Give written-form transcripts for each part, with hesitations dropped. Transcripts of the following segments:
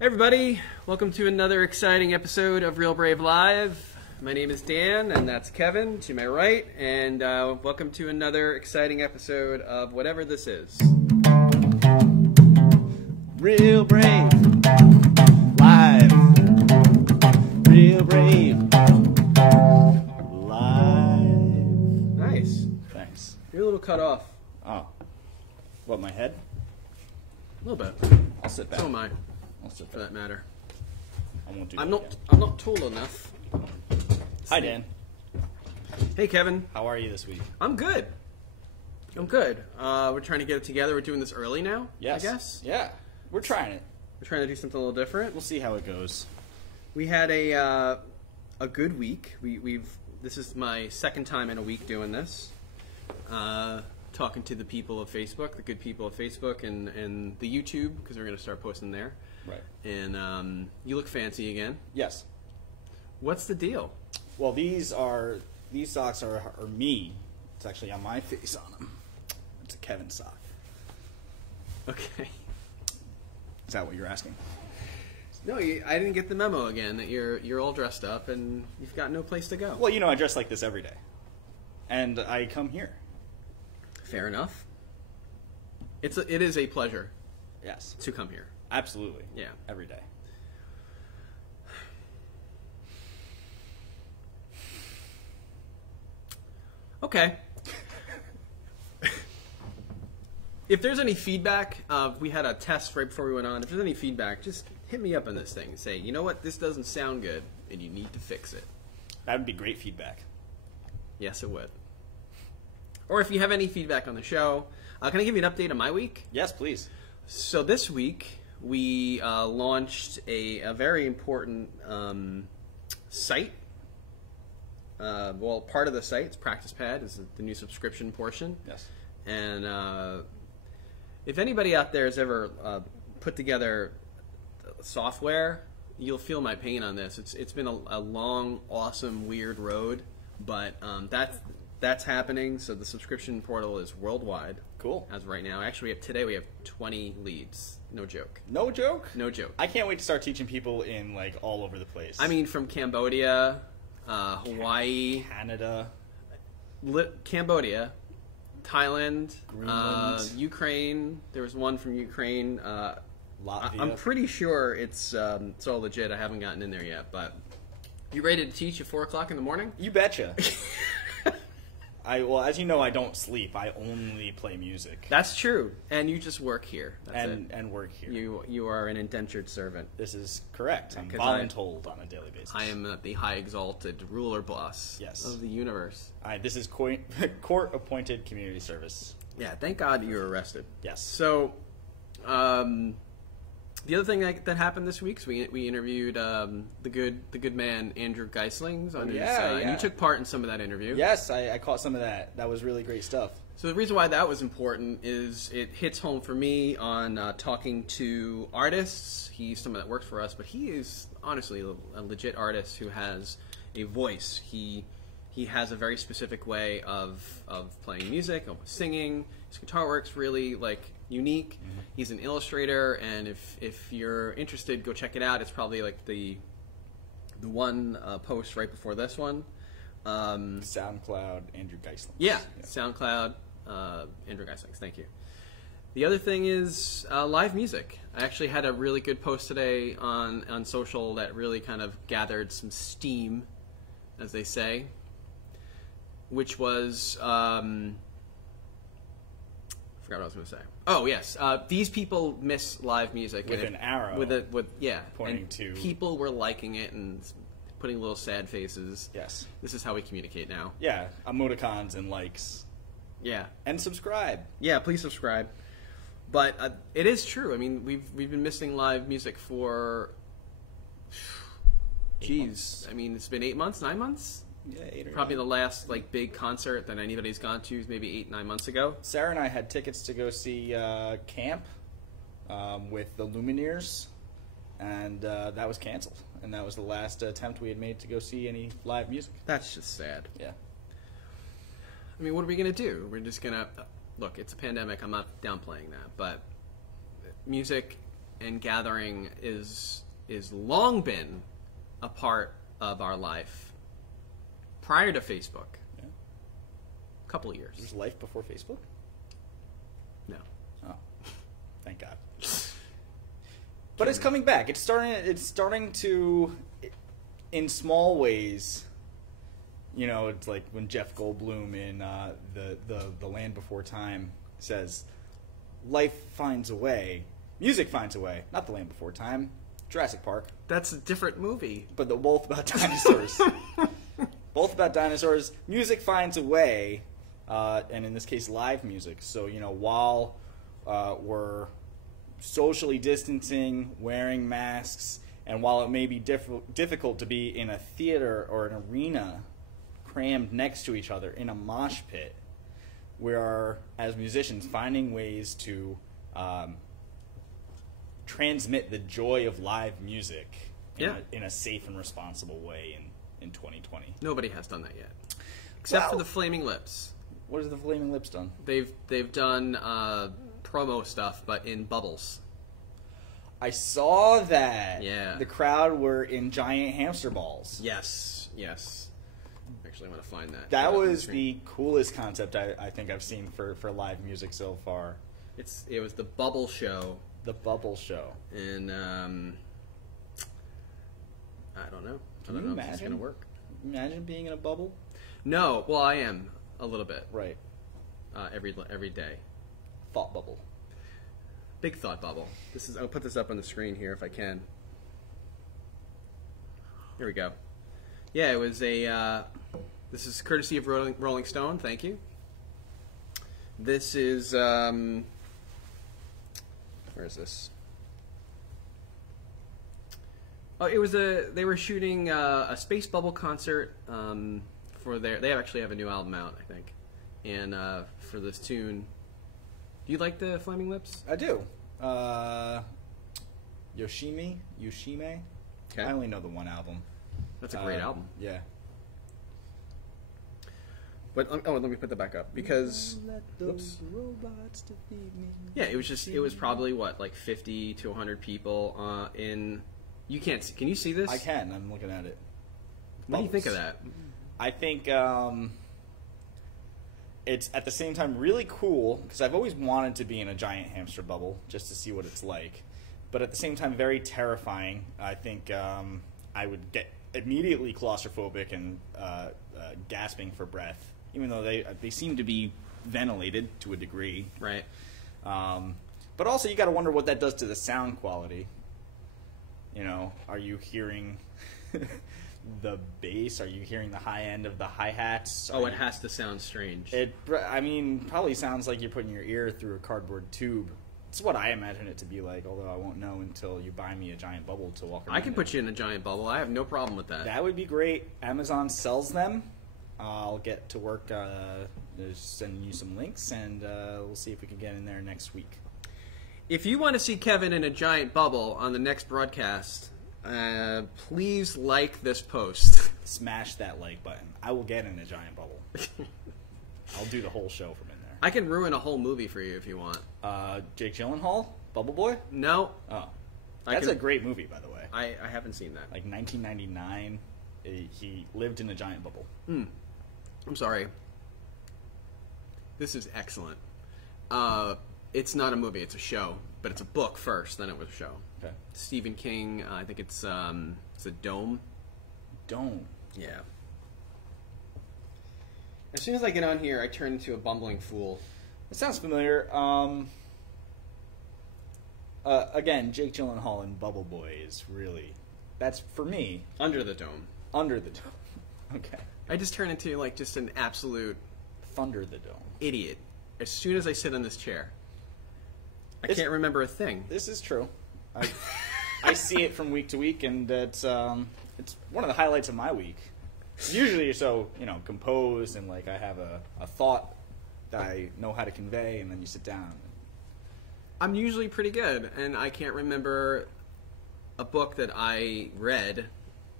Hey everybody, welcome to another exciting episode of Real Brave Live. My name is Dan, and that's Kevin to my right, and welcome to another exciting episode of whatever this is. Real Brave Live. Real Brave Live. Nice. Thanks. You're a little cut off. Oh. What, my head? A little bit. I'll sit back. So am I, I'll sit for back. that matter. I won't do I'm that not. again. I'm not tall enough. Hi, Dan. Hey Kevin, How are you this week? I'm good. I'm good. We're trying to get it together. We're doing this early now. Yes. I guess Yeah. We're trying it. we're trying to do something a little different. We'll see how it goes. We had a good week. This is my second time in a week doing this. Talking to the people of Facebook, the good people of Facebook, and the YouTube, because we're going to start posting there. Right. And you look fancy again. Yes. What's the deal? Well, these socks are me. It's actually on my face on them. It's a Kevin sock. Okay. Is that what you're asking? No, I didn't get the memo again that you're all dressed up and you've got no place to go. Well, you know, I dress like this every day. And I come here. Fair enough. It is a pleasure Yes. to come here. Absolutely. Yeah. Every day. Okay. If there's any feedback, we had a test right before we went on. If there's any feedback, just hit me up on this thing and say, you know what, this doesn't sound good, and you need to fix it. That would be great feedback. Yes, it would. Or if you have any feedback on the show, can I give you an update on my week? Yes, please. So this week, we launched a very important site. Well, part of the site, it's Practice Pad, is the new subscription portion. Yes. And if anybody out there has ever put together software, you'll feel my pain on this. It's been a long, awesome, weird road, but that's happening. So the subscription portal is worldwide. Cool. As of right now. Actually, today we have 20 leads. No joke. No joke? No joke. I can't wait to start teaching people in, like, all over the place. I mean, from Cambodia, Hawaii, Canada, Cambodia, Thailand, Greenland. Ukraine. There was one from Ukraine. Latvia. I'm pretty sure it's all legit. I haven't gotten in there yet, but you ready to teach at 4 o'clock in the morning? You betcha. Well, as you know, I don't sleep. I only play music. That's true, and you just work here. That's it. And work here. You are an indentured servent. This is correct. I'm 'Cause voluntold on a daily basis. I am the high exalted ruler boss Yes. of the universe. This is court-appointed community service. Yeah, thank God you were arrested. Yes. So, the other thing that happened this week is we interviewed the good man Andrew Geislings on his. And you took part in some of that interview. Yes, I caught some of that. That was really great stuff. So the reason why that was important is it hits home for me on talking to artists. He's someone that works for us, but he is honestly a legit artist who has a voice. He has a very specific way of playing music, of singing. His guitar work's really unique. Mm-hmm. He's an illustrator, and if you're interested, go check it out. It's probably like the one post right before this one. SoundCloud, Andrew Geislings. Yeah, SoundCloud, Andrew Geislings. Thank you. The other thing is live music. I actually had a really good post today on social that really kind of gathered some steam, as they say, which was I forgot what I was going to say. Oh yes, these people miss live music with an arrow. Pointing to people were liking it and putting little sad faces. Yes. This is how we communicate now. Yeah, emoticons and likes. Yeah. And subscribe. Yeah, please subscribe. But it is true. I mean, we've been missing live music for. Geez, I mean, it's been 8 months, 9 months. Yeah, 8 or Probably 9. the last big concert that anybody's gone to is maybe 8, 9 months ago. Sarah and I had tickets to go see Camp with the Lumineers, and that was canceled. And that was the last attempt we had made to go see any live music. That's just sad. Yeah. I mean, what are we going to do? We're just going to... Look, it's a pandemic. I'm not downplaying that. But music and gathering is long been a part of our life prior to Facebook. Yeah. A couple of years. There's life before Facebook? No. Oh, thank God. But it's coming back. It's starting to, in small ways. You know, it's like when Jeff Goldblum in the Land Before Time says, "Life finds a way, music finds a way." Not the Land Before Time, Jurassic Park. That's a different movie. But they're both about dinosaurs. Both about dinosaurs. Music finds a way, and in this case, live music. So, you know, while we're socially distancing, wearing masks, and while it may be difficult to be in a theater or an arena crammed next to each other in a mosh pit, we are, as musicians, finding ways to transmit the joy of live music in a safe and responsible way in 2020. Nobody has done that yet, except for the Flaming Lips. What has the Flaming Lips done? They've done promo stuff, but in bubbles. I saw that. Yeah. The crowd were in giant hamster balls. Yes. Actually, I want to find that. That was the coolest concept I think I've seen for live music so far. It was the Bubble Show. The Bubble Show. And I don't know. I don't know if it's going to work. Imagine being in a bubble? No. Well, I am a little bit. Right. Every day. Thought bubble. Big thought bubble. I'll put this up on the screen here if I can. Here we go. Yeah, it was this is courtesy of Rolling Stone. Thank you. This is where is this? Oh, it was they were shooting a space bubble concert for they actually have a new album out, I think, and for this tune. Do you like the Flaming Lips? I do. Yoshime. Okay. I only know the one album. That's a great album. Yeah. But let me put that back up because Those robots defeat me. Yeah, it was probably what, like 50 to 100 people in. You can't see, can you see this? I can. I'm looking at it. What do you think of that? I think it's at the same time really cool because I've always wanted to be in a giant hamster bubble just to see what it's like, but at the same time very terrifying. I think I would get immediately claustrophobic and gasping for breath, even though they seem to be ventilated to a degree. Right. But also you got to wonder what that does to the sound quality. You know, are you hearing the bass? Are you hearing the high end of the hi-hats? It has to sound strange. Probably sounds like you're putting your ear through a cardboard tube. It's what I imagine it to be like, although I won't know until you buy me a giant bubble to walk around. I can put you in a giant bubble. I have no problem with that. That would be great. Amazon sells them. I'll get to work sending you some links, and we'll see if we can get in there next week. If you want to see Kevin in a giant bubble on the next broadcast, please like this post. Smash that like button. I will get in a giant bubble. I'll do the whole show from in there. I can ruin a whole movie for you if you want. Jake Gyllenhaal? Bubble Boy? No. Oh. That's a great movie, by the way. I haven't seen that. Like 1999, he lived in a giant bubble. I'm sorry. This is excellent. It's not a movie, it's a show. But it's a book first, then it was a show. Okay. Stephen King, I think it's a Dome. Dome? Yeah. As soon as I get on here, I turn into a bumbling fool. It sounds familiar. Again, Jake Gyllenhaal in Bubble Boy is really... That's, for me... Under the Dome. Under the Dome. Okay. I just turn into, like, just an absolute... Thunder the Dome. Idiot. As soon as I sit on this chair. I can't remember a thing. This is true. I see it from week to week, and it's one of the highlights of my week. Usually you're so, composed, and, like, I have a thought that I know how to convey, and then you sit down. I'm usually pretty good, and I can't remember a book that I read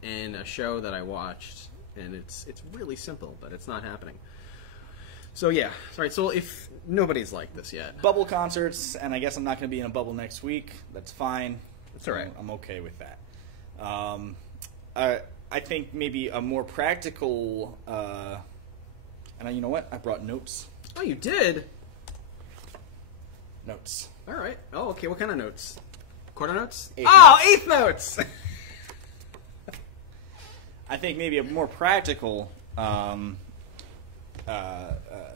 and a show that I watched, and it's really simple, but it's not happening. So yeah, sorry. So if nobody's liked this yet, Bubble concerts, and I guess I'm not going to be in a bubble next week. That's fine. that's all right. I'm okay with that. I think maybe a more practical, and you know what? I brought notes. Oh, you did? Notes. All right. Oh, okay. What kind of notes? Quarter notes? Eighth Oh, eighth notes! I think maybe a more practical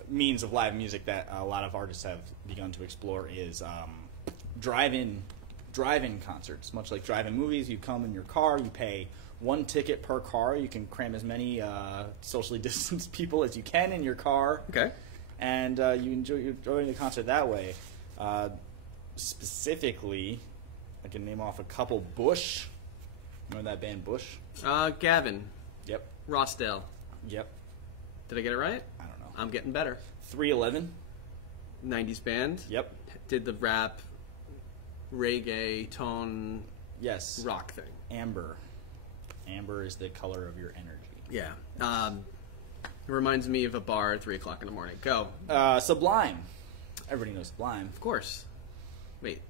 means of live music that a lot of artists have begun to explore is drive-in concerts. Much like drive-in movies, you come in your car, you pay one ticket per car. You can cram as many socially distanced people as you can in your car. Okay. And you enjoy the concert that way. Specifically, I can name off a couple. Bush. Remember that band Bush? Gavin. Yep. Rossdale. Yep. Did I get it right? I don't know. I'm getting better. 311. 90s band. Yep. Did the rap, reggae, tone, Yes. rock thing. Amber. Amber is the color of your energy. Yeah. It reminds me of a bar at 3 o'clock in the morning. Go. Sublime. Everybody knows Sublime. Of course. Wait.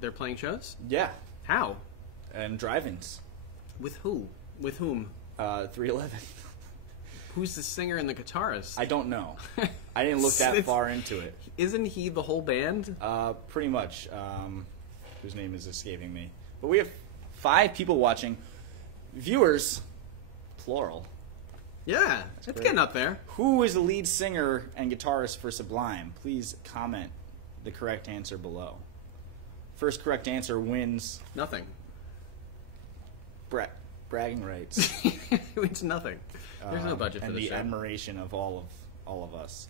They're playing shows? Yeah. How? And drive-ins. With who? With whom? 311. Who's the singer and the guitarist? I don't know. I didn't look that far into it. Isn't he the whole band? Pretty much. Whose name is escaping me. But we have 5 people watching. Viewers, plural. Yeah, it's great. getting up there. Who is the lead singer and guitarist for Sublime? Please comment the correct answer below. First correct answer wins Nothing. bragging rights. It's nothing. There's no budget for and the the show. admiration of all of us.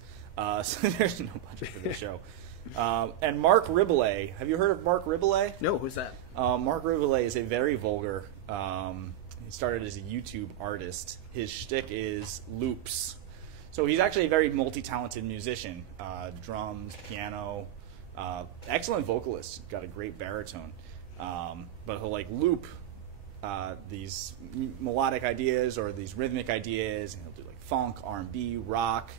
So there's no budget for the show. And Marc Ruble. Have you heard of Marc Ruble? No, who's that? Marc Ruble is a very vulgar. He started as a YouTube artist. His shtick is loops. So he's actually a very multi-talented musician. Drums, piano, excellent vocalist. Got a great baritone. But he'll loop these melodic ideas or these rhythmic ideas, and he'll do funk, R&B, rock.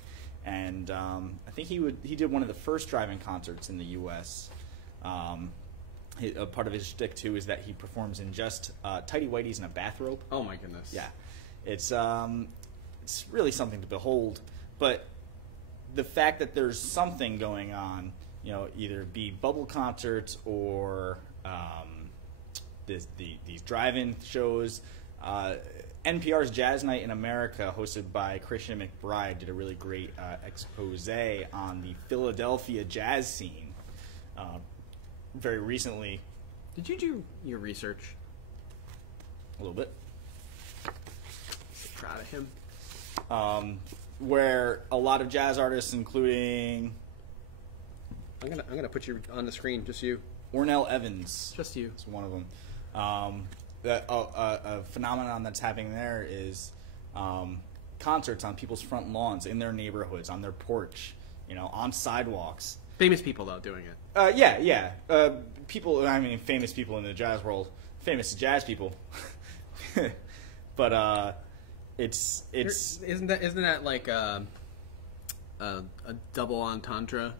And I think he did one of the first drive-in concerts in the U.S. A part of his shtick too is that he performs in just tighty whities and a bathrobe. Oh my goodness. Yeah, it's really something to behold. But the fact that there's something going on, either be bubble concerts or these drive-in shows. NPR's Jazz Night in America, hosted by Christian McBride, did a really great expose on the Philadelphia jazz scene very recently. Did you do your research? A little bit. So proud of him. Where a lot of jazz artists, including I'm gonna put you on the screen, just you. Ornell Evans. Just you. Is one of them. A phenomenon that's happening there is concerts on people's front lawns, in their neighborhoods, on their porch, on sidewalks. Famous people though doing it. Yeah. People. I mean, famous people in the jazz world. Famous jazz people. But isn't that like a double entendre?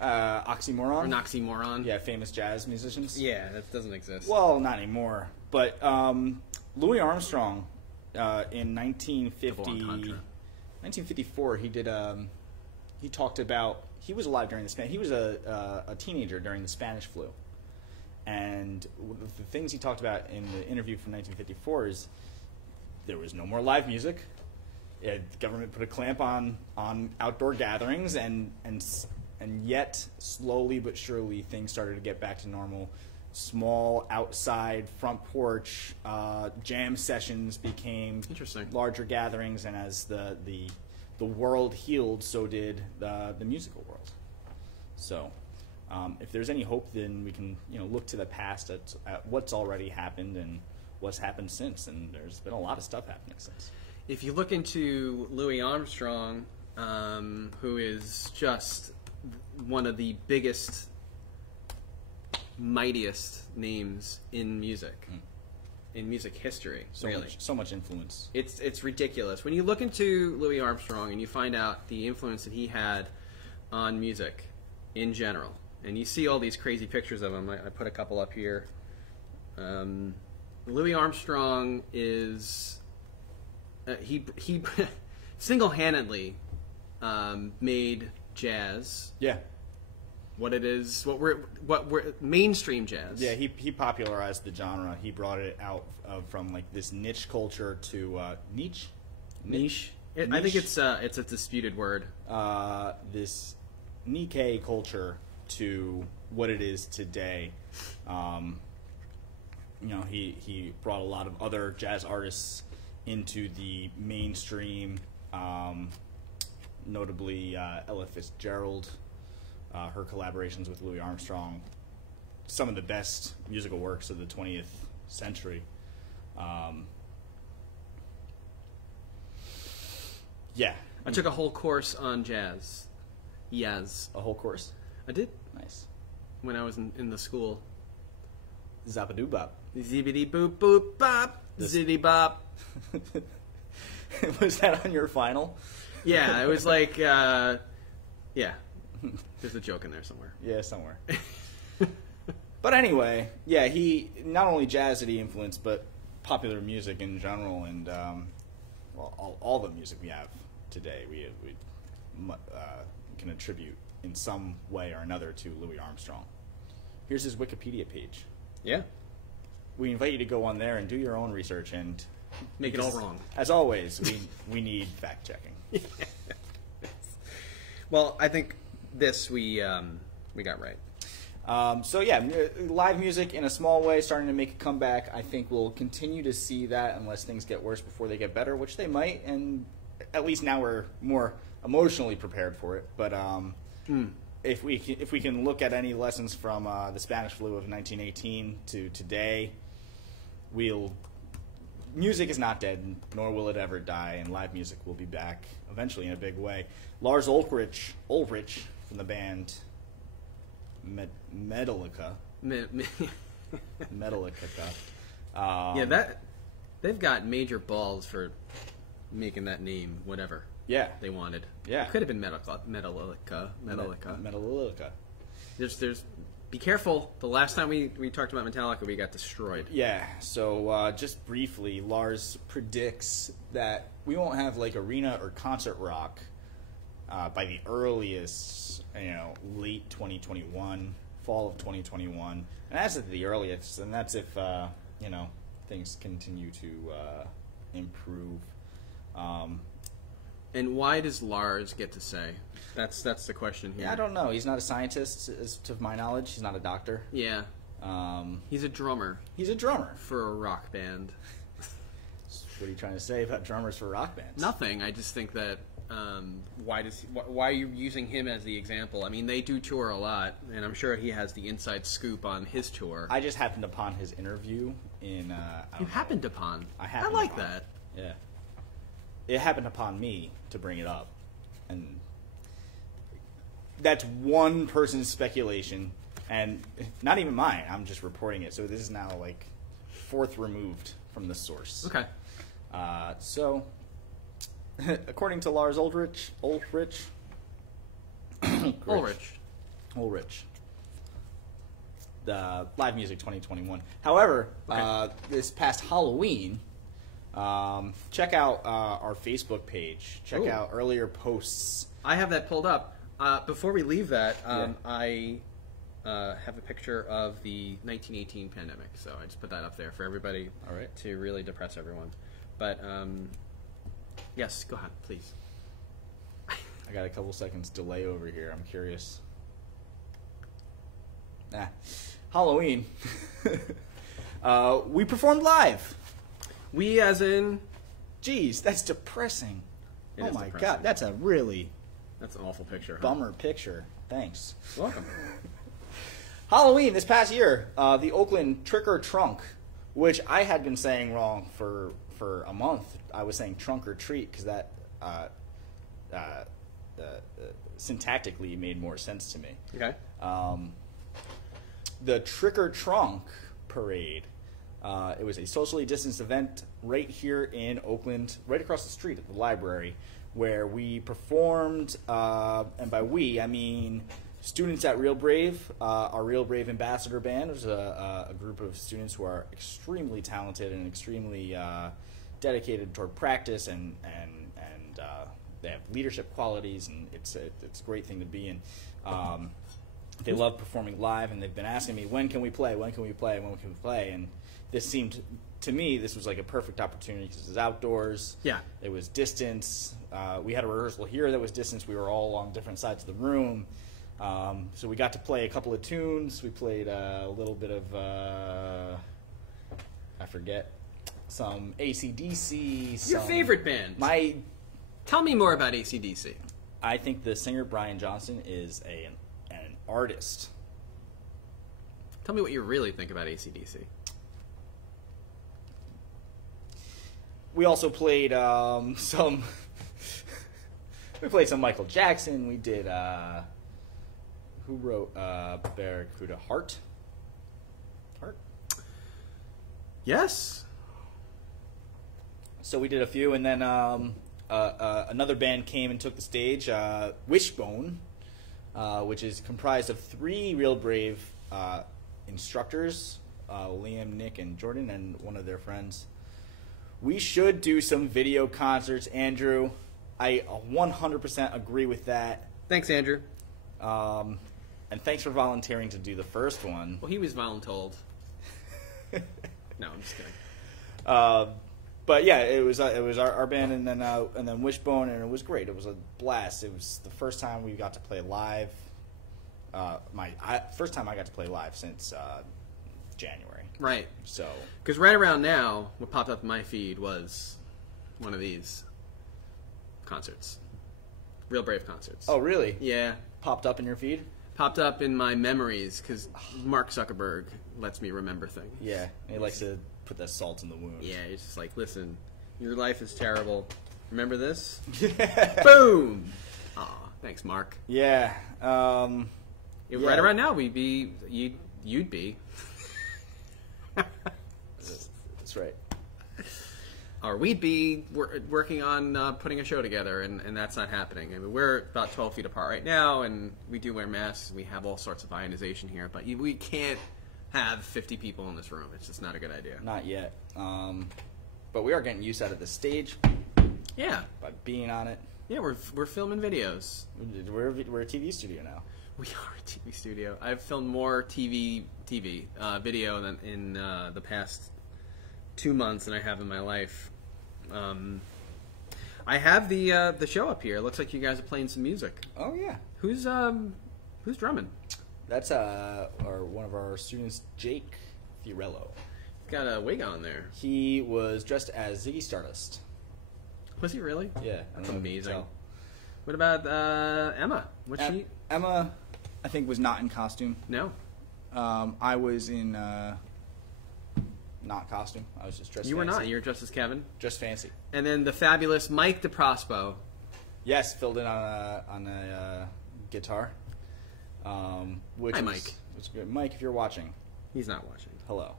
Oxymoron? Or an oxymoron? Yeah, famous jazz musicians. Yeah, that doesn't exist. Well, not anymore. But Louis Armstrong in 1954, he talked about, he was alive during he was a teenager during the Spanish flu. And the things he talked about in the interview from 1954 is there was no more live music. The government put a clamp on outdoor gatherings, and yet, slowly but surely, things started to get back to normal. Small outside front porch jam sessions became larger gatherings, and as the world healed, so did the musical world. So, if there's any hope, then we can look to the past at what's already happened and what's happened since. And there's been a lot of stuff happening since. If you look into Louis Armstrong, who is just one of the biggest, mightiest names in music. in music history. So much influence. It's ridiculous. When you look into Louis Armstrong and you find out the influence that he had on music in general, and you see all these crazy pictures of him. I put a couple up here. Louis Armstrong is he single-handedly made jazz. Yeah. What it is, what we're mainstream jazz. Yeah, he popularized the genre. He brought it out from like this niche culture to niche. I think it's a disputed word. This Nikkei culture to what it is today. He brought a lot of other jazz artists into the mainstream, notably Ella Fitzgerald. Her collaborations with Louis Armstrong, some of the best musical works of the 20th century. Yeah. I took a whole course on jazz. Yes. A whole course? I did. Nice. When I was in the school. Zapadoo bop. Zibbity boop boop bop. Zitty bop. Was that on your final? Yeah, it was like, yeah. There's a joke in there somewhere. Yeah, somewhere. But anyway, yeah, he not only jazz did he influence, but popular music in general, and all the music we have today, we can attribute in some way or another to Louis Armstrong. Here's his Wikipedia page. Yeah. We invite you to go on there and do your own research and make it all wrong. As always, we need fact checking. Yes. Well, I think this we got right. So yeah, live music in a small way starting to make a comeback. I think we'll continue to see that unless things get worse before they get better, which they might. And at least now we're more emotionally prepared for it. But if we can look at any lessons from the Spanish flu of 1918 to today, music is not dead, nor will it ever die, and live music will be back eventually in a big way. Lars Ulrich from the band Metallica. Yeah, they've got major balls for making that name whatever. Yeah, they wanted. Yeah, it could have been Metallica. There's. Be careful. The last time we talked about Metallica, we got destroyed. Yeah. So just briefly, Lars predicts that we won't have like arena or concert rock by the earliest, late 2021, fall of 2021, and that's at the earliest. And that's if things continue to improve. And why does Lars get to say? That's the question here. Yeah, I don't know. He's not a scientist, as to my knowledge. He's not a doctor. Yeah. He's a drummer. He's a drummer for a rock band. What are you trying to say about drummers for rock bands? Nothing. I just think that why are you using him as the example? I mean, they do tour a lot, and I'm sure he has the inside scoop on his tour. I just happened upon his interview in. Happened upon. I like that. Yeah. It happened upon me to bring it up, and that's one person's speculation, and not even mine. I'm just reporting it. So this is now like fourth removed from the source. Okay. So, according to Lars Ulrich, the Live Music 2021. However, this past Halloween, check out our Facebook page. Check out earlier posts. I have that pulled up. Before we leave that, I have a picture of the 1918 pandemic, so I just put that up there for everybody to really depress everyone. But, yes, go ahead, please. I got a couple seconds delay over here. I'm curious. Halloween. We performed live. We as in... Jeez, that's depressing. Oh my God, that's a really... That's an awful picture. Bummer picture. Thanks. You're welcome. Halloween this past year, the Oakland Trick or Trunk, which I had been saying wrong for a month. I was saying trunk or treat because that syntactically made more sense to me. Okay. The Trick or Trunk parade It was a socially distanced event right here in Oakland, right across the street at the library, where we performed, and by we, I mean students at Real Brave. Our Real Brave Ambassador Band was a group of students who are extremely talented and extremely dedicated toward practice, and they have leadership qualities, and it's a great thing to be in. They love performing live, and they've been asking me, when can we play, when can we play, when can we play, and this seemed, to me, this was like a perfect opportunity because it was outdoors. Yeah. It was distance. We had a rehearsal here that was distance. We were all on different sides of the room. So we got to play a couple of tunes. We played a little bit of, I forget, some AC/DC. Your favorite band. Tell me more about AC/DC. I think the singer Brian Johnson is an artist. Tell me what you really think about AC/DC. We also played some. We played some Michael Jackson. We did. Who wrote Barracuda? Heart. Yes. So we did a few, and then another band came and took the stage. Wishbone, which is comprised of 3 Real Brave instructors, Liam, Nick, and Jordan, and one of their friends. We should do some video concerts, Andrew. I 100% agree with that. Thanks, Andrew. And thanks for volunteering to do the first one. Well, he was voluntold. No, I'm just kidding. But yeah, it was our band, and then Wishbone, and it was great. It was a blast. It was the first time we got to play live. First time I got to play live since January. Right. So, because right around now, what popped up in my feed was one of these concerts, Real Brave concerts. Oh, really? Yeah. Popped up in your feed? Popped up in my memories because Mark Zuckerberg lets me remember things. Yeah, he likes to put that salt in the wound. Yeah, he's just like, listen, your life is terrible. Remember this? Yeah. Boom! Aw, thanks, Mark. Yeah. Right around now, you'd be. That's right. Or we'd be working on putting a show together, and that's not happening. I mean, we're about 12 feet apart right now, and we do wear masks. We have all sorts of ionization here, but we can't have 50 people in this room. It's just not a good idea. Not yet. But we are getting used out of the stage. Yeah. By being on it. Yeah, we're filming videos. We're a TV studio now. We are a TV studio. I've filmed more video than in the past 2 months than I have in my life. I have the show up here. It looks like you guys are playing some music. Oh yeah. Who's drumming? That's one of our students, Jake Fiorello. Got a wig on there. He was dressed as Ziggy Stardust. Was he really? Yeah, that's amazing. What about Emma? Emma, I think, was not in costume. No. I was in not costume. I was just dressed. You fancy. were not. You were dressed as Kevin. Just fancy. And then the fabulous Mike DeProspo. Yes, filled in on a guitar. Which Hi, Mike. Was good. Mike, if you're watching. He's not watching. Hello.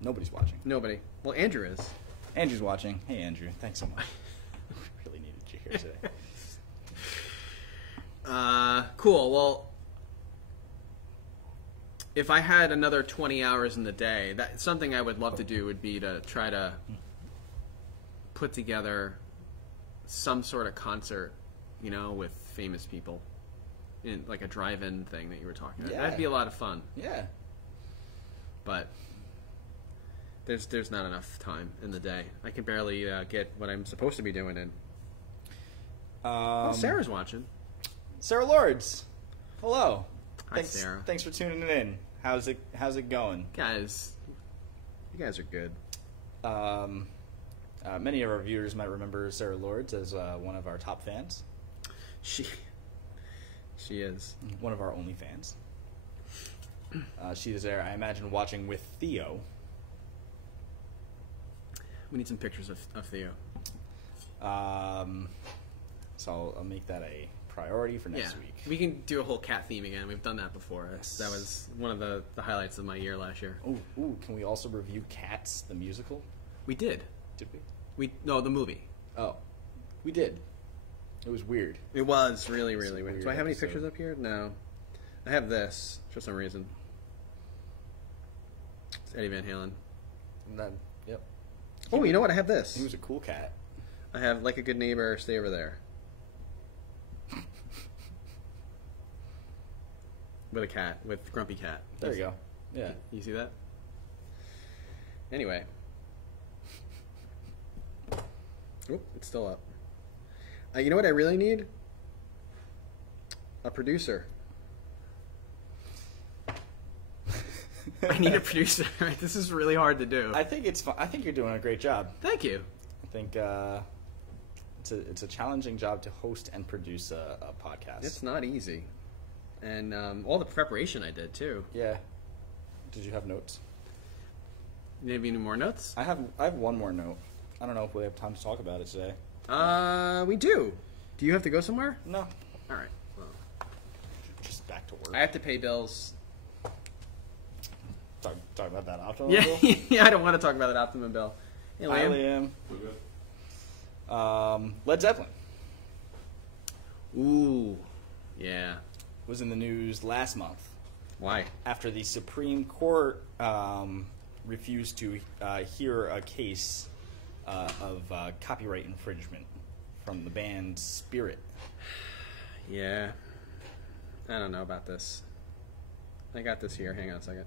Nobody's watching. Nobody. Well, Andrew is. Andrew's watching. Hey, Andrew. Thanks so much. Really needed you here today. Cool. Well, if I had another 20 hours in the day, that something I would love to do would be to try to put together some sort of concert, with famous people, in like a drive-in thing that you were talking about. Yeah. That'd be a lot of fun. Yeah. But there's not enough time in the day. I can barely get what I'm supposed to be doing in. Sarah's watching. Sarah Lords. Hello. Hi, Sarah. Thanks for tuning in. How's it going? Guys, you guys are good. Many of our viewers might remember Sarah Lords as one of our top fans. She is. One of our only fans. She is there, I imagine, watching with Theo. We need some pictures of Theo. So I'll make that a priority for next week. We can do a whole cat theme again. We've done that before. Yes. That was one of the highlights of my year last year. Ooh, can we also review Cats, the musical? We did. Did we? No, the movie. Oh, we did. It was weird. It was really, really weird. Do I have any episode. pictures up here? No. I have this for some reason. It's Eddie Van Halen. Yep. Oh, you know what? I have this. He was a cool cat. I have Like a Good Neighbor, Stay Over There. With a cat, with Grumpy Cat. There you go. Yeah. You see that? Anyway. Oop, it's still up. You know what I really need? A producer. I need a producer. This is really hard to do. I think it's fun. I think you're doing a great job. Thank you. I think it's a challenging job to host and produce a podcast. It's not easy. And all the preparation I did, too. Yeah. Did you have notes? You have any more notes? I have one more note. I don't know if we have time to talk about it today. We do. Do you have to go somewhere? No. All right. Well, just back to work. I have to pay bills. Talk about that Optimum Yeah, bill? yeah. I don't want to talk about that Optimum bill. Hey, Hi, Liam. Liam. Led Zeppelin Ooh, yeah. was in the news last month Why? after the Supreme Court refused to hear a case of copyright infringement from the band Spirit. Yeah. I don't know about this. I got this here. Hang on a second.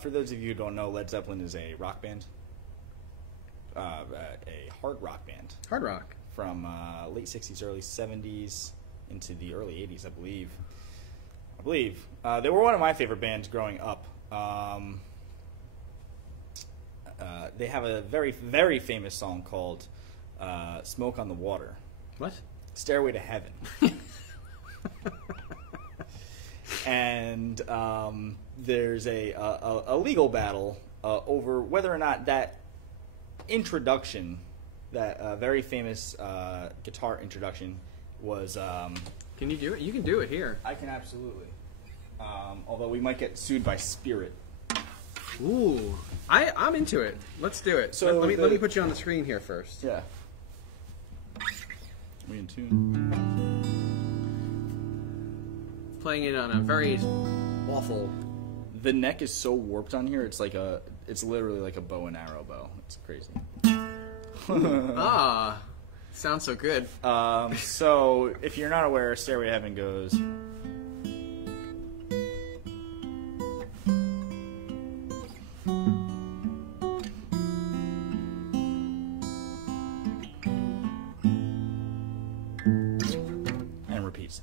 For those of you who don't know, Led Zeppelin is a rock band, a hard rock band Hard rock. from late 60s, early 70s into the early 80s, I believe. They were one of my favorite bands growing up. They have a very, very famous song called Smoke on the Water. What? Stairway to Heaven. And there's a legal battle over whether or not that introduction, that very famous guitar introduction, was... Can you do it? You can do it here. I can absolutely. Although we might get sued by Spirit. Ooh. I'm into it. Let's do it. So let me put you on the screen here first. Yeah. We in tune. Playing it on a very awful... The neck is so warped on here. It's literally like a bow and arrow bow. It's crazy. Sounds so good. So if you're not aware, Stairway to Heaven goes. And repeats.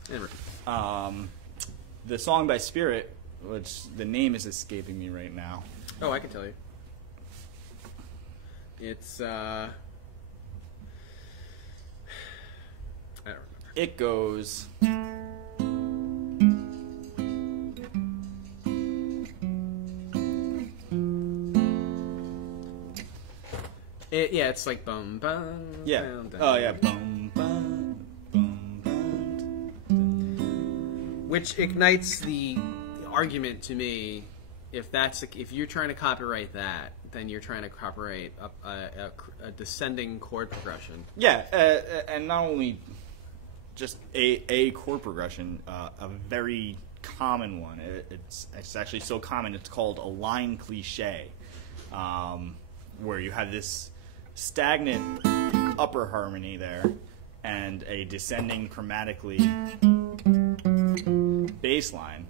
The song by Spirit, which the name is escaping me right now. Oh, I can tell you. It's, I don't remember. It goes. It's like bum bum. Yeah. Bum, bum, Oh yeah. Bum bum bum bum. Which ignites the argument to me. If you're trying to copyright that, then you're trying to copyright a descending chord progression. Yeah, and not only just a chord progression, a very common one. It's actually so common it's called a line cliche, where you have this stagnant upper harmony there and a descending chromatically bass line.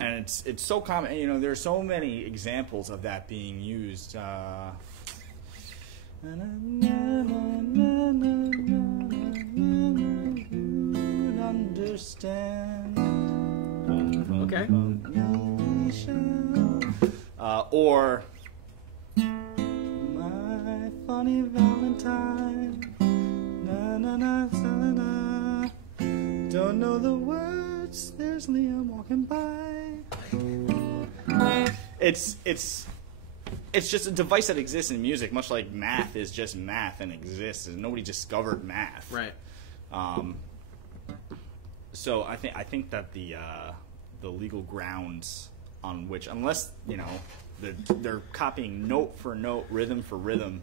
And it's so common. You know, there are so many examples of that being used. Understand. Okay. Or my funny Valentine. Na na na na na. Don't know the words. There's Liam walking by. It's it's just a device that exists in music, much like math is just math and exists, and nobody discovered math. Right. So I think that the legal grounds on which, unless they're copying note for note, rhythm for rhythm,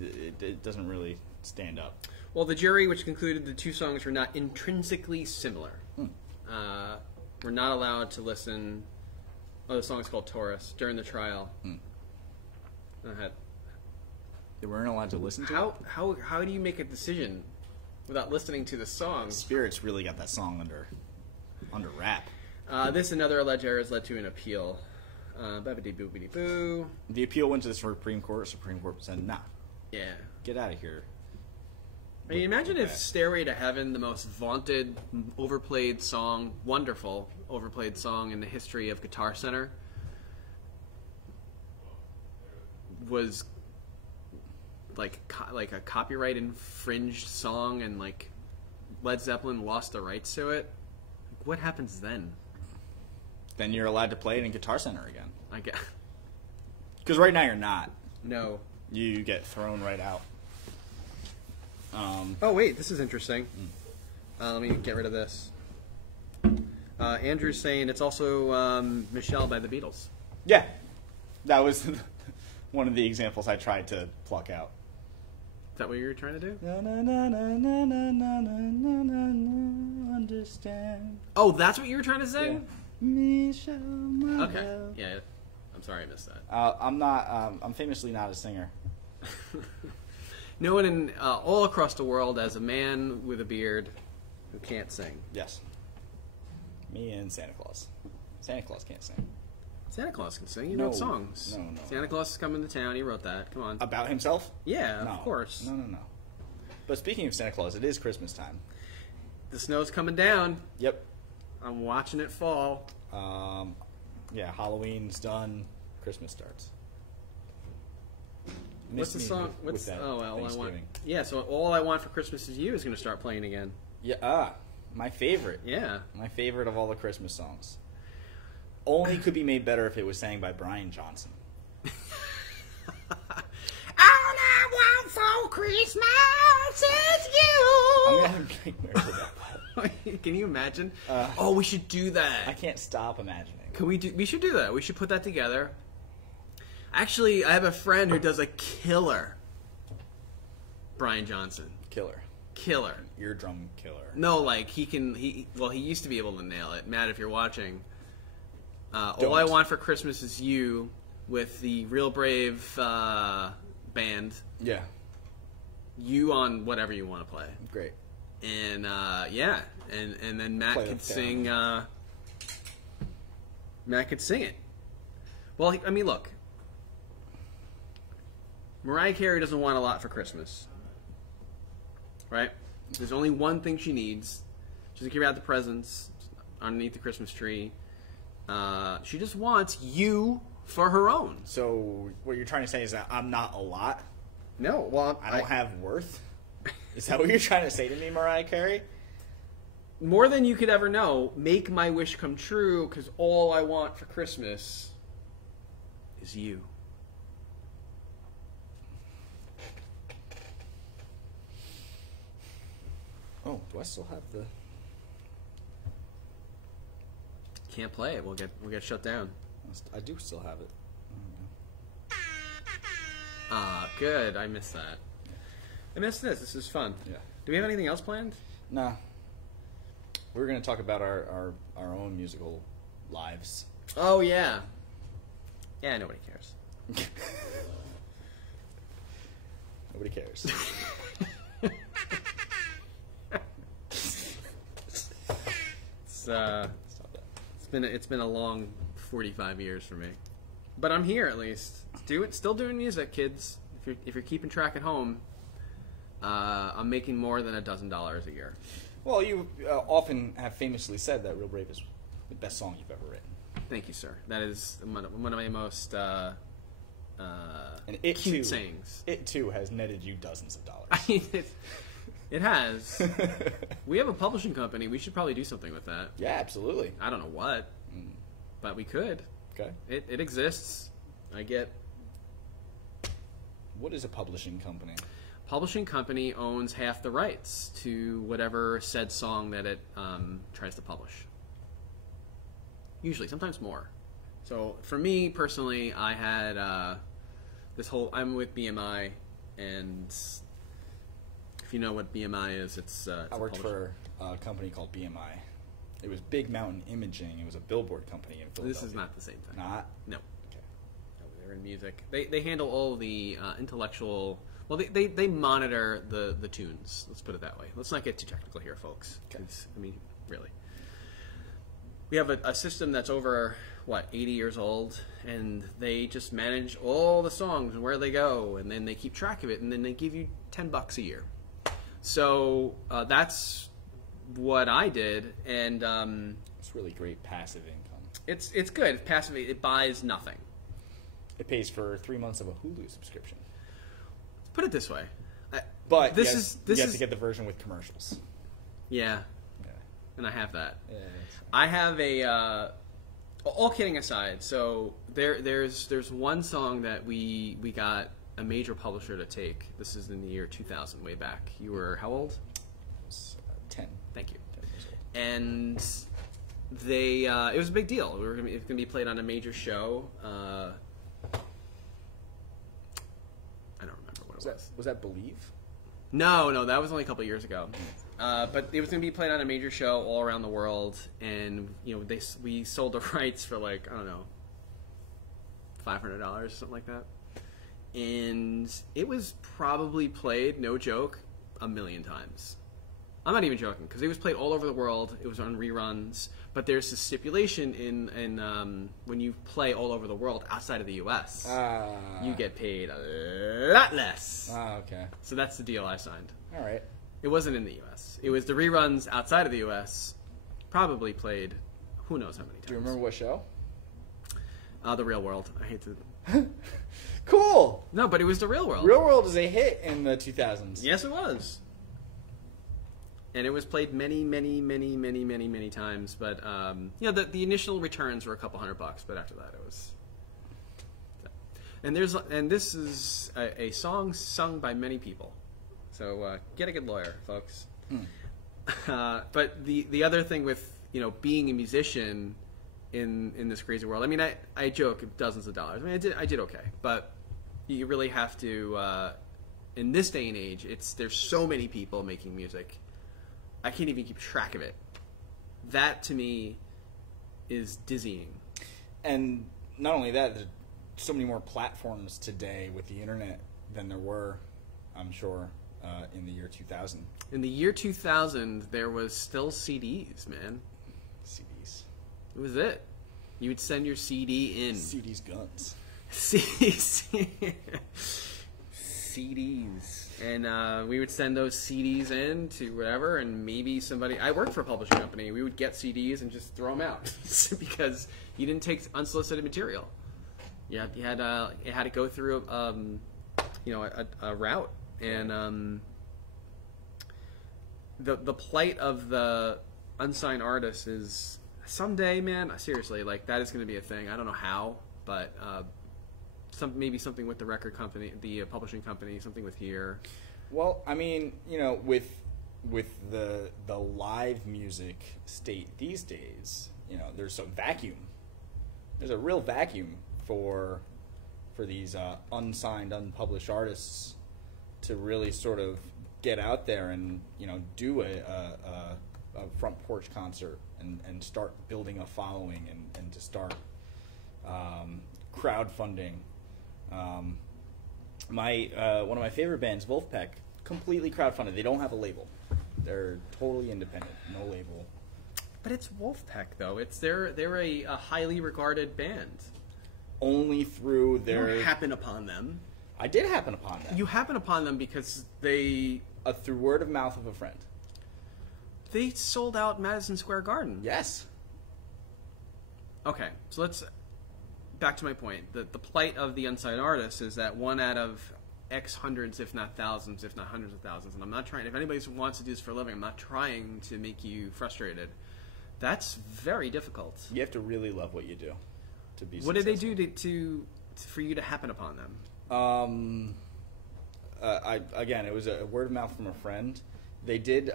it doesn't really stand up. Well, the jury, which concluded the two songs were not intrinsically similar, were not allowed to listen. Oh, the song's called Taurus during the trial. They weren't allowed to listen to it? How do you make a decision without listening to the song? Spirits really got that song under wrap. This and other alleged errors led to an appeal. Babidi-boobidi-boo. The appeal went to the Supreme Court. Supreme Court said, nah, Yeah. get out of here. I mean, imagine if Stairway to Heaven, the most vaunted, overplayed song, wonderful overplayed song in the history of Guitar Center, was like a copyright infringed song, and like Led Zeppelin lost the rights to it. What happens then? Then you're allowed to play it in Guitar Center again. I guess. Because right now you're not. No. You get thrown right out. Oh wait, this is interesting. Let me get rid of this. Andrew's saying it's also Michelle by the Beatles. Yeah, that was one of the examples I tried to pluck out. Is that what you were trying to do? Na, na, na, na, na, na, na, na, na, na, understand. Oh, that's what you were trying to say? Yeah. Michelle, my Okay. love. Yeah. I'm sorry I missed that. I'm not. I'm famously not a singer. No one in all across the world as a man with a beard who can't sing. Yes. Me and Santa Claus. Santa Claus can't sing. Santa Claus can sing. He No. wrote songs. No. Santa Claus is coming to town. He wrote that. Come on. About himself? Yeah, No. of course. No. But speaking of Santa Claus, it is Christmas time. The snow's coming down. Yep. I'm watching it fall. Yeah, Halloween's done. Christmas starts. What's the Miss me song? with What's that All I Want? Thanksgiving. Yeah, so All I Want for Christmas Is You is going to start playing again. Yeah, my favorite. Yeah. My favorite of all the Christmas songs. Only could be made better if it was sang by Brian Johnson. All I want for Christmas is you. I'm having nightmares about that. Can you imagine? Oh, we should do that. I can't stop imagining. Can we do? We should do that. We should put that together. Actually, I have a friend who does a killer Brian Johnson. Killer. Eardrum killer. No, like he used to be able to nail it. Matt, if you're watching, All I Want for Christmas Is You with the Real Brave band. Yeah. You on whatever you want to play. Great. And and then Matt Play could the sing. Matt could sing it. Well, I mean, look. Mariah Carey doesn't want a lot for Christmas, right? There's only one thing she needs. She doesn't care about the presents underneath the Christmas tree. She just wants you for her own. So what you're trying to say is that I'm not a lot? No, well, I don't have worth? Is that what you're trying to say to me, Mariah Carey? More than you could ever know, make my wish come true, because all I want for Christmas is you. Oh, do I still have the... Can't play it. We'll get shut down. I do still have it. Good. I missed that. I missed this. This is fun. Yeah. Do we have anything else planned? Nah. We're going to talk about our own musical lives. Oh, yeah. Yeah, nobody cares. Nobody cares. Stop that. It's been a long 45 years for me, but I'm here at least. Still doing music, kids. If you're keeping track at home, I'm making more than $12 a year. Well, you often have famously said that Real Brave is the best song you've ever written. Thank you, sir. That is one of my most And it cute too, sayings. It too has netted you dozens of dollars. I mean, it has. We have a publishing company. We should probably do something with that. Yeah, absolutely. I don't know what, but we could. Okay. It exists. I get. What is a publishing company? Publishing company owns half the rights to whatever said song that it tries to publish. Usually, sometimes more. So for me personally, I had this whole. I'm with BMI, and if you know what BMI is, it's I worked for a company called BMI. It was Big Mountain Imaging. It was a billboard company in Philadelphia. This is not the same thing. Not? No. Okay. No, they're in music. They handle all the intellectual. Well, they monitor the tunes. Let's put it that way. Let's not get too technical here, folks. Okay. I mean, really. We have a system that's over, 80 years old, and they just manage all the songs and where they go, and then they keep track of it, and then they give you $10 a year. So that's what I did, and it's really great passive income. It's good. Passive. It buys nothing. It pays for 3 months of a Hulu subscription. Put it this way. But you have to get the version with commercials. Yeah. Yeah. And I have that. Yeah, I have a. All kidding aside, so there's one song that we got a major publisher to take. This is in the year 2000, way back. You were how old? 10. Thank you. 10 years old. And they it was a big deal. It was going to be played on a major show. I don't remember what it was. Was that Believe? No, that was only a couple of years ago. But it was going to be played on a major show all around the world, and we sold the rights for $500 or something like that. And it was probably played, no joke, 1 million times. I'm not even joking, because it was played all over the world. It was on reruns, but there's a stipulation in when you play all over the world outside of the U.S., you get paid a lot less. Okay. So that's the deal I signed. All right. It wasn't in the U.S. It was the reruns outside of the U.S., probably played who knows how many times. Do you remember what show? The Real World. I hate to... Cool! No, but it was The Real World. Real World is a hit in the 2000s. Yes, it was. And it was played many, many, many, many, many, many times. But, the initial returns were a couple $100, but after that it was... And this is a song sung by many people. So get a good lawyer, folks. But the other thing with being a musician in this crazy world, I mean, I joke dozens of dollars. I mean, I did okay, but you really have to. In this day and age, there's so many people making music. I can't even keep track of it. That to me is dizzying. And not only that, there's so many more platforms today with the internet than there were, I'm sure. In the year 2000. In the year 2000, there was still CDs, man. CDs. It was it. You would send your CD in. CDs guns. CDs. CDs. And we would send those CDs in to whatever, and maybe somebody... I worked for a publishing company. We would get CDs and just throw them out because you didn't take unsolicited material. You had to go through a route. And the plight of the unsigned artist is someday, man. Seriously, that is going to be a thing. I don't know how, but maybe something with the record company, the publishing company, something with here. Well, I mean, with the live music state these days, there's a vacuum. There's a real vacuum for these unsigned, unpublished artists to really sort of get out there and do a front porch concert and start building a following and to start crowdfunding. One of my favorite bands, Wolfpack, completely crowdfunded. They don't have a label. They're totally independent, no label. But it's Wolfpack though. They're a highly regarded band. Only through their... You don't happen upon them. I did happen upon them. You happen upon them because they... through word of mouth of a friend. They sold out Madison Square Garden. Yes. Okay, so let's... Back to my point. The plight of the unsigned artist is that one out of X hundreds, if not thousands, if not hundreds of thousands, and I'm not trying... If anybody wants to do this for a living, I'm not trying to make you frustrated. That's very difficult. You have to really love what you do. to be. What did they do to for you to happen upon them? It was a word of mouth from a friend. They did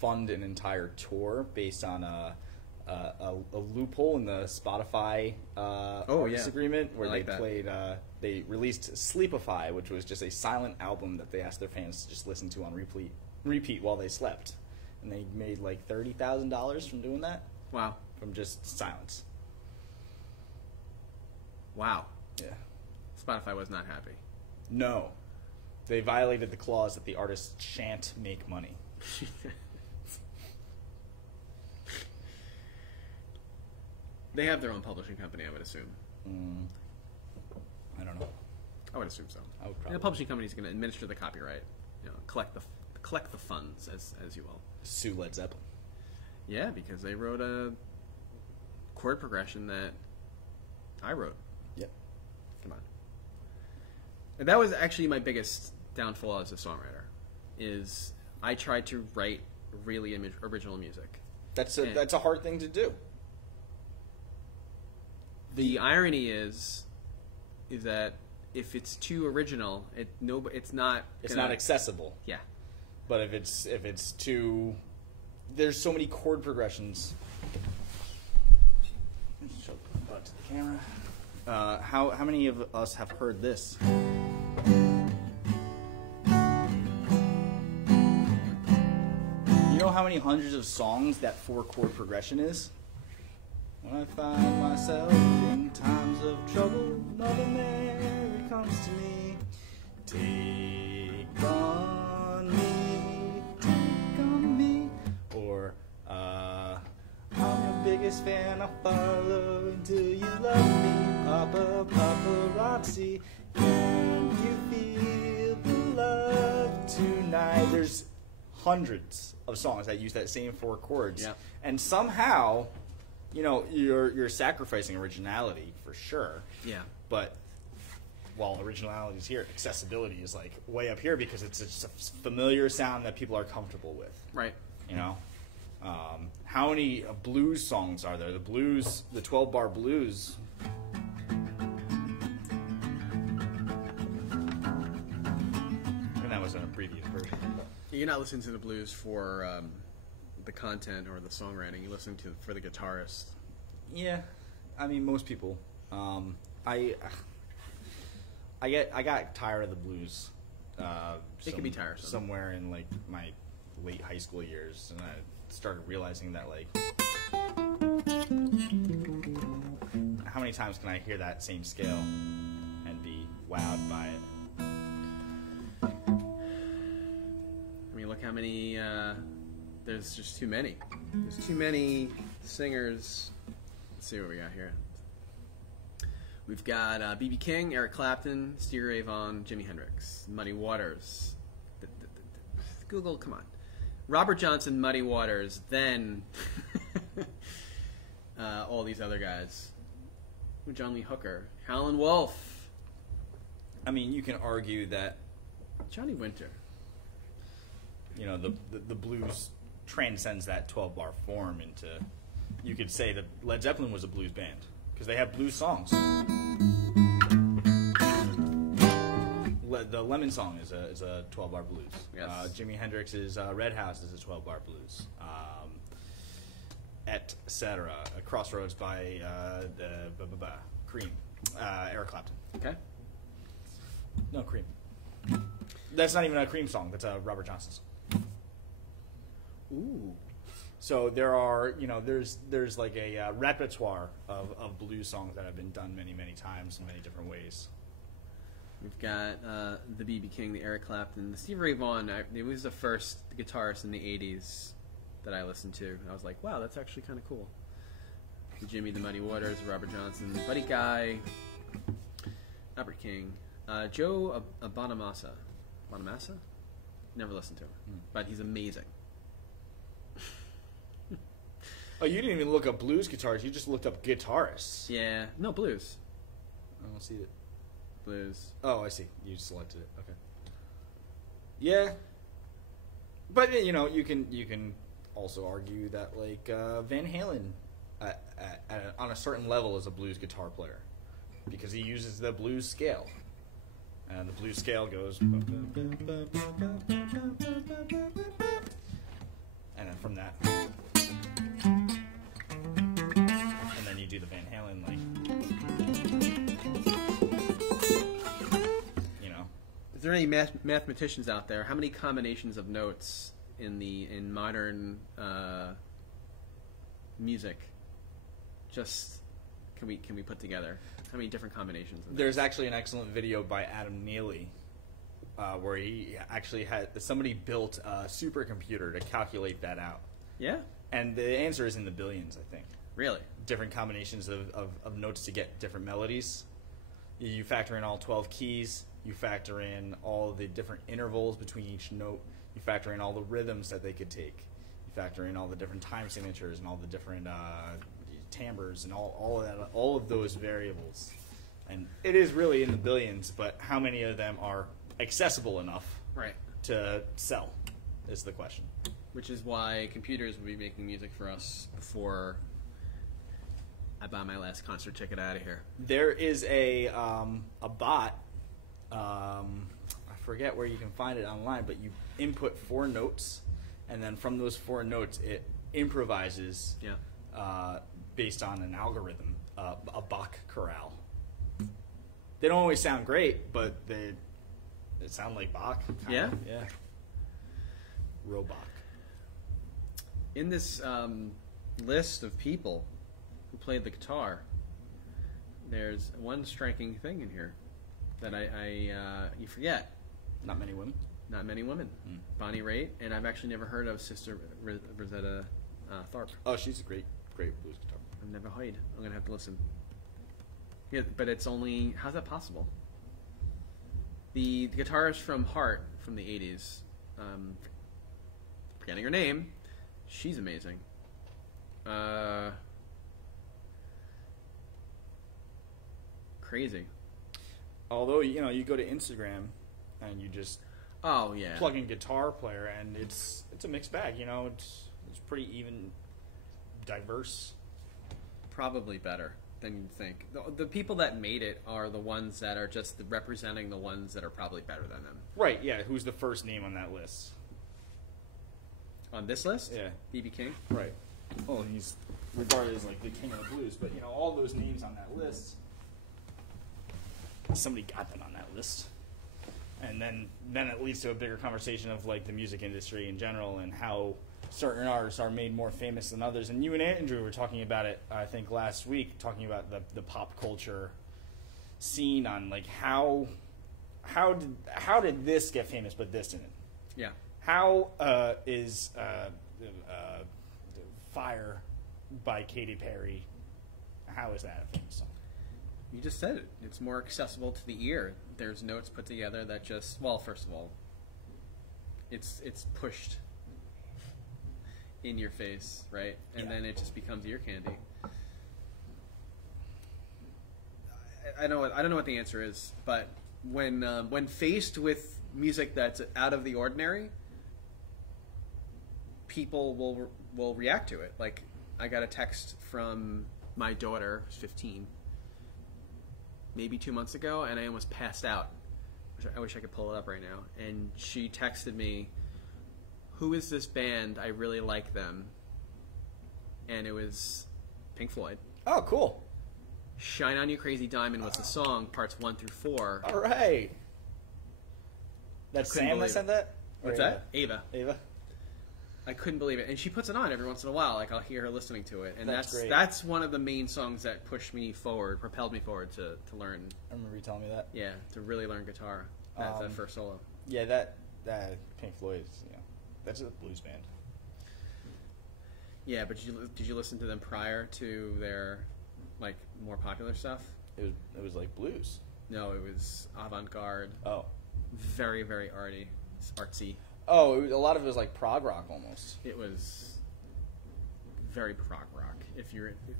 fund an entire tour based on a loophole in the Spotify artist agreement where they released Sleepify, which was just a silent album that they asked their fans to just listen to on repeat while they slept, and they made like $30,000 from doing that. Wow. From just silence. Wow. Yeah. Spotify was not happy. No. They violated the clause that the artist shan't make money. They have their own publishing company, I would assume. I don't know. I would assume so. I would probably. The publishing company is going to administer the copyright, collect the funds, as you will. Sue Led Zeppelin. Yeah, because they wrote a chord progression that I wrote. Yep. Come on. And that was actually my biggest downfall as a songwriter. Is I tried to write really original music. That's a hard thing to do. The irony is that if it's too original, it's not accessible. Yeah. But if it's too, there's so many chord progressions. Let's show it to the camera. How many of us have heard this? You know how many hundreds of songs that 4-chord progression is? When I find myself in times of trouble, Mother Mary comes to me. Take on me. Or, I'm your biggest fan, I'll follow until you love me. Papa, paparazzi, can you feel the love tonight? There's hundreds of songs that use that same 4 chords. Yeah. And somehow, you're sacrificing originality for sure. Yeah. But while originality is here, accessibility is like way up here because it's just a familiar sound that people are comfortable with. Right. How many blues songs are there? The 12-bar blues. And that was an abbreviated version. You're not listening to the blues for the content or the songwriting. You're listening to for the guitarist. Yeah, I mean most people. I got tired of the blues. It can be tiresome. Somewhere in like my late high school years, and I started realizing that like, how many times can I hear that same scale and be wowed by it? I mean, look how many. There's just too many. There's too many singers. Let's see what we got here. We've got B.B. King, Eric Clapton, Stevie Ray Vaughan, Jimi Hendrix, Muddy Waters. Google, come on. Robert Johnson, Muddy Waters, then all these other guys. John Lee Hooker, Howlin' Wolf. I mean, you can argue that Johnny Winter. The blues transcends that 12-bar form into. You could say that Led Zeppelin was a blues band because they have blues songs. The Lemon Song is a 12-bar blues. Yes. Jimi Hendrix's Red House is a 12-bar blues. Etc. Crossroads by Cream. Eric Clapton. Okay. No, Cream. That's not even a Cream song. That's a Robert Johnson song. Ooh. So there are, there's like a repertoire of blues songs that have been done many, many times in many different ways. We've got the B.B. King, the Eric Clapton, the Stevie Ray Vaughan. He was the first guitarist in the 80s that I listened to. I was like, wow, that's actually kind of cool. Jimmy, the Muddy Waters, Robert Johnson, Buddy Guy, Albert King, Joe Bonamassa. Bonamassa? Never listened to him, but he's amazing. Oh, you didn't even look up blues guitars. You just looked up guitarists. Yeah. No, blues. I don't see it. Blues. Oh, I see. You selected it. Okay. Yeah. But, you can also argue that, like, Van Halen on a certain level as a blues guitar player, because he uses the blues scale, and the blues scale goes, and then from that, and then you do the Van Halen, like, you know. Is there any mathematicians out there? How many combinations of notes in modern music just can we put together? How many different combinations? There's actually an excellent video by Adam Neely where he actually had somebody built a supercomputer to calculate that out. Yeah, and the answer is in the billions, I think. Really? Different combinations of notes to get different melodies. You factor in all 12 keys. You factor in all the different intervals between each note. You factor in all the rhythms that they could take. You factor in all the different time signatures and all the different timbres and all of those variables. And it is really in the billions, but how many of them are accessible enough to sell is the question. Which is why computers will be making music for us before I buy my last concert ticket out of here. There is a bot. I forget where you can find it online, but you input 4 notes, and then from those 4 notes, it improvises based on an algorithm, a Bach chorale. They don't always sound great, but they sound like Bach. Yeah? Yeah. Robach. In this list of people who played the guitar, there's one striking thing in here that you forget. Not many women. Not many women. Bonnie Raitt, and I've actually never heard of Sister Rosetta Tharpe. Oh, she's a great blues guitar. I've never heard. I'm gonna have to listen. Yeah, but it's only. How's that possible? The guitarist from Heart from the '80s, forgetting her name, she's amazing. Crazy. Although you go to Instagram and you just plug in guitar player, and it's a mixed bag. It's pretty even, diverse. Probably better than you'd think. The people that made it are the ones that are just representing the ones that are probably better than them. Right, yeah. Who's the first name on that list? On this list? Yeah. B.B. King? Right. Well, he's regarded as like the king of the blues, but all those names on that list, somebody got them on that list. And then it leads to a bigger conversation of like the music industry in general and how certain artists are made more famous than others. And you and Andrew were talking about it, I think, last week, talking about the pop culture scene on like how did this get famous but this didn't? Yeah. How is Fire by Katy Perry, how is that a famous song? You just said it. It's more accessible to the ear. There's notes put together that just, well, first of all, it's pushed in your face, right? And then it just becomes ear candy. I don't know what the answer is, but when faced with music that's out of the ordinary, people will react to it. Like, I got a text from my daughter, who's 15, maybe 2 months ago, and I almost passed out. I wish I could pull it up right now. And she texted me, "Who is this band? I really like them." And it was Pink Floyd. Oh, cool. "Shine On You Crazy Diamond" was the song, parts 1 through 4. All right. That's Sam that said that? What's that? Ava. Ava? I couldn't believe it. And she puts it on every once in a while. Like, I'll hear her listening to it. And that's great. That's one of the main songs that pushed me forward, propelled me forward to learn. I remember you telling me that. Yeah, to really learn guitar. That's that first solo. Yeah, that Pink Floyd, that's a blues band. Yeah, but did you listen to them prior to their, like, more popular stuff? It was like blues. No, it was avant-garde. Oh. Very, very artsy. Oh, a lot of it was like prog rock almost. It was very prog rock.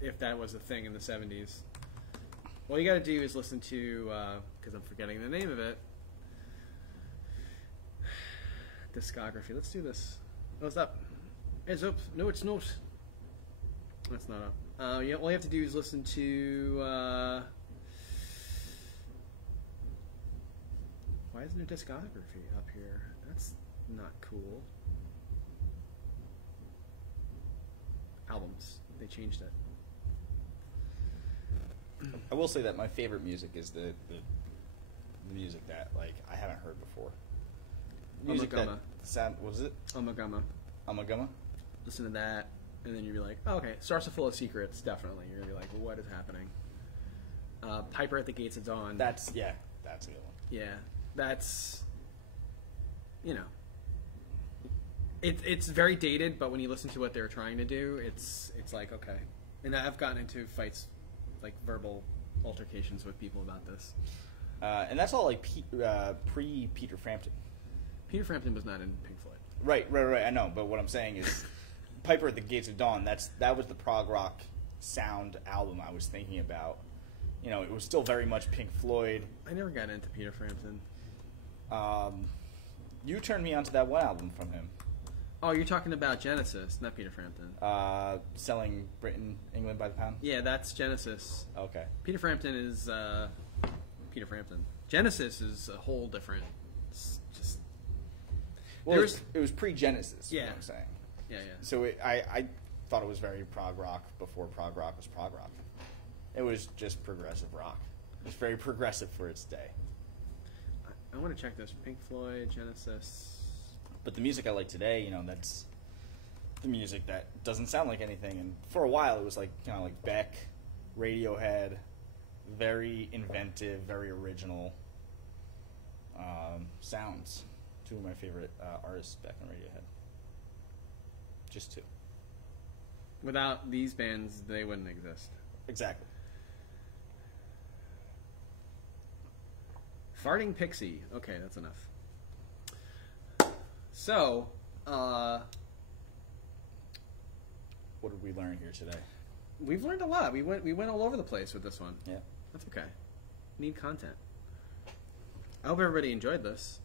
If that was a thing in the 70s, all you got to do is listen to, because I'm forgetting the name of it, discography. Let's do this. Oh, it's up. It's up. No, it's not. That's not up. Yeah, all you have to do is listen to. Why isn't there discography up here? That's not cool. Albums. They changed it. I will say that my favorite music is the music that like I haven't heard before. Music that sound, what is it? Amagama. Amagama? Listen to that, and then you'll be like, oh, okay, Stars Are Full of Secrets, definitely. You're going to be like, well, what is happening? Piper at the Gates of Dawn. That's a good one. Yeah, that's, you know, it's very dated, but when you listen to what they're trying to do, it's like, okay. And I've gotten into fights, like verbal altercations with people about this. And that's all like pre-Peter Frampton. Peter Frampton was not in Pink Floyd. Right. I know, but what I'm saying is, Piper at the Gates of Dawn. That was the prog rock sound album I was thinking about. You know, it was still very much Pink Floyd. I never got into Peter Frampton. You turned me onto that one album from him. Oh, you're talking about Genesis, not Peter Frampton. Selling Britain, England by the pound? Yeah, that's Genesis. Okay. Peter Frampton is Peter Frampton. Genesis is a whole different. It's just. Well, it was pre-Genesis. Yeah. What I'm saying. Yeah. So I thought it was very prog rock before prog rock was prog rock. It was just progressive rock. It was very progressive for its day. I want to check this. Pink Floyd, Genesis. But the music I like today, you know, that's the music that doesn't sound like anything. And for a while, it was like, you know, like Beck, Radiohead, very inventive, very original sounds. Two of my favorite artists, Beck and Radiohead. Just two. Without these bands, they wouldn't exist. Exactly. Farting Pixie. Okay, that's enough. So, what did we learn here today? We've learned a lot. We went all over the place with this one. Yeah. That's okay. Need content. I hope everybody enjoyed this.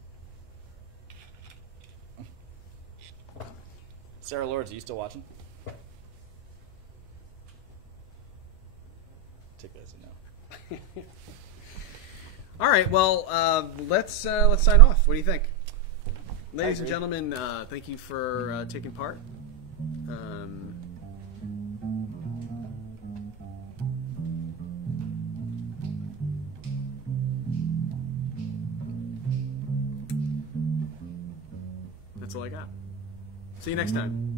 Sarah Lords, are you still watching? Take that as a no. All right. Well, let's sign off. What do you think? Ladies and gentlemen, thank you for taking part. That's all I got. See you next time.